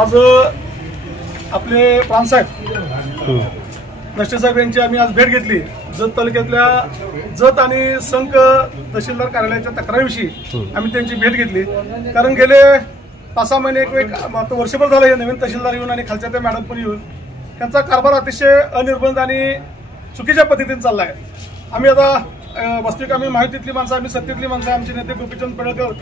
आज आपले प्रांतसाहेब नष्टे साहेब यांची आम्ही आज भेट घेतली। जत तालुक्यातल्या जत आणि संक तहसीलदार कार्यालयाच्या तक्रारीविषयी आम्ही त्यांची भेट घेतली। कारण गेले 5-6 महिने एक वर्षभर झालं हे नवीन तहसीलदार येऊन आणि खालच्या त्या मॅडम पण येऊन त्यांचा कारभार अतिशय अनिर्बंध आणि चुकीच्या पद्धतीने चालला आहे। आम्ही आता वास्तविक आम्ही माहितीतली माणसं, आम्ही सत्तेतली माणसं, आमचे नेते गोपीचंद पडळकर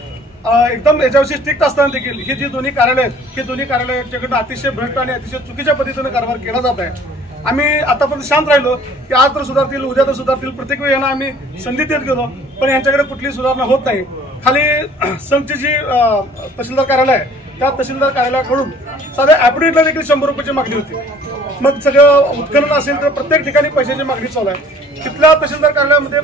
एकदम याच्याविषयी स्ट्रिक्ट असताना देखील ही जी दोन्ही कार्यालय आहेत, ही दोन्ही कार्यालयाच्याकडे अतिशय भ्रष्ट आणि अतिशय चुकीच्या पद्धतीने कारभार केला जात आहे। आम्ही आतापर्यंत शांत राहिलो की आज तर सुधारतील, उद्या तर सुधारतील, प्रत्येक वेळी यांना आम्ही संधी देत गेलो, पण यांच्याकडे कुठलीही सुधारणा होत नाही। खाली संघची जी तहसीलदार कार्यालय आहे त्या तहसीलदार कार्यालयाकडून साध्या ऍफिडेव्हिटला देखील 100 रुपयाची मागणी होती। मग सगळं उत्खनन असेल तर प्रत्येक ठिकाणी पैशाची मागणी चालू आहे। तिथल्या तहसीलदार कार्यालयामध्ये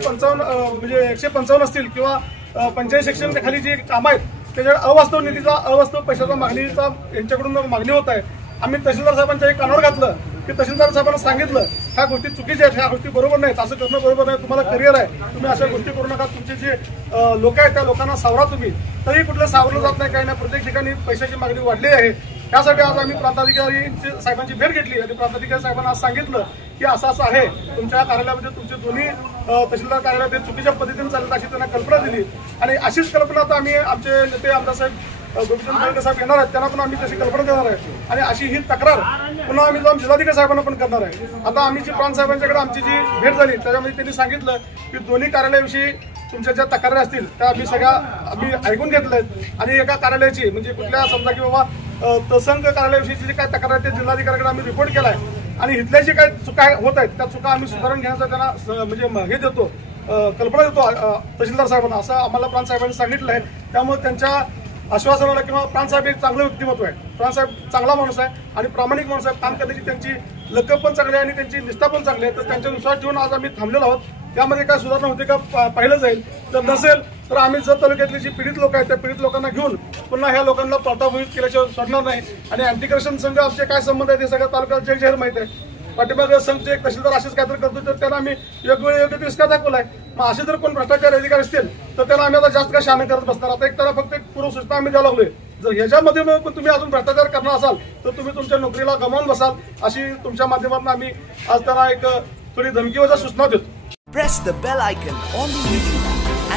155 असतील किंवा 85 सेक्शनच्या खाली जी कामं आहेत त्याच्यावर अवास्तव निधीचा, अवास्तव पैशाचा मागणीचा यांच्याकडून मागणी होत आहे। आम्ही तहसीलदार साहेबांच्या एक कानावर घातलं की तहसीलदार साहेबांना सांगितलं ह्या गोष्टी चुकीच्या आहेत, ह्या गोष्टी बरोबर नाहीत, असं करणं बरोबर नाही, तुम्हाला करिअर आहे, तुम्ही अशा गोष्टी करू नका, तुमचे जे लोक आहेत त्या लोकांना सावरा तुम्ही। तरी कुठलं सावरलं जात नाही, काही नाही, प्रत्येक ठिकाणी पैशाची मागणी वाढली आहे। त्यासाठी आज आम्ही प्रांताधिकारी साहेबांची भेट घेतली आणि प्रांताधिकारी साहेबांना आज सांगितलं की असं असं आहे, तुमच्या कार्यालयामध्ये तुमचे दोन्ही तहसीलदार कार्यालयात चुकीच्या पद्धतीने चालत अशी त्यांना कल्पना दिली। आणि अशीच कल्पना आता आम्ही आमचे नेते आमदार साहेब गोपीचंद पडळकर साहेब येणार आहेत, त्यांना पण आम्ही तशी कल्पना देणार आहे आणि अशी ही तक्रार पुन्हा आम्ही जाऊन जिल्हाधिकारी साहेबांना पण करणार आहे। आता आम्ही जी प्रांत साहेबांच्याकडे आमची जी भेट झाली त्याच्यामध्ये त्यांनी सांगितलं की दोन्ही कार्यालयाविषयी तुमच्या ज्या तक्रारी असतील त्या आम्ही सगळ्या ऐकून घेतल्या आहेत आणि एका कार्यालयाची म्हणजे कुठल्या समजा की बाबा तहसील कार्यालयाविषयीची जी काय तक्रार आहे ते जिल्हाधिकाऱ्याकडे आम्ही रिपोर्ट केला आहे आणि इथल्या जे काही चुका होत आहेत त्या चुका आम्ही सुधारून घेण्याचा त्यांना म्हणजे हे देतो, कल्पना देतो तहसीलदार साहेबांना, असं आम्हाला प्रांत साहेबांनी सांगितलं आहे। त्यामुळे त्यांच्या आश्वासनाला किंवा प्रांत साहेब एक चांगलं व्यक्तिमत्व आहे, प्रांत साहेब चांगला माणूस आहे आणि प्रामाणिक माणूस आहे, काम करण्याची त्यांची लकब पण चांगली आहे आणि त्यांची निष्ठा पण चांगली आहे। तर त्यांचा विश्वास ठेवून आज आम्ही थांबलेलो आहोत। त्यामध्ये काय सुधारणा होते का पाहिलं जाईल, तर नसेल तर आम्ही जत तालुक्यातली जी पीडित लोक आहेत त्या पीडित लोकांना घेऊन पुन्हा ह्या लोकांना प्रतापवित केल्याशिवाय सोडणार नाही। आणि अँटी करप्शन संघ आमचे काय संबंध आहे ते सगळ्या तालुक्यात जाहीर माहिती आहे। पाठीमागे संघचे एक तहसीलदार असेच काहीतरी करतो तर त्यांना आम्ही योग्य तिरस्कार दाखवलाय। मग असे जर कोण भ्रष्टाचार अधिकारी असतील तर त्यांना आम्ही आता जास्त काय शहाणे करत बसणार। आता एक त्यांना फक्त पूर्वसूचना आम्ही द्यायला लागलोय, जर ह्याच्यामध्ये मग तुम्ही अजून भ्रष्टाचार करणार असाल तर तुम्ही तुमच्या नोकरीला गमावून बसाल, अशी तुमच्या माध्यमातून आम्ही आज त्यांना एक थोडी धमकीवजा सूचना देतो। Press the bell icon on the YouTube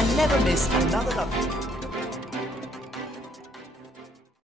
and never miss another update.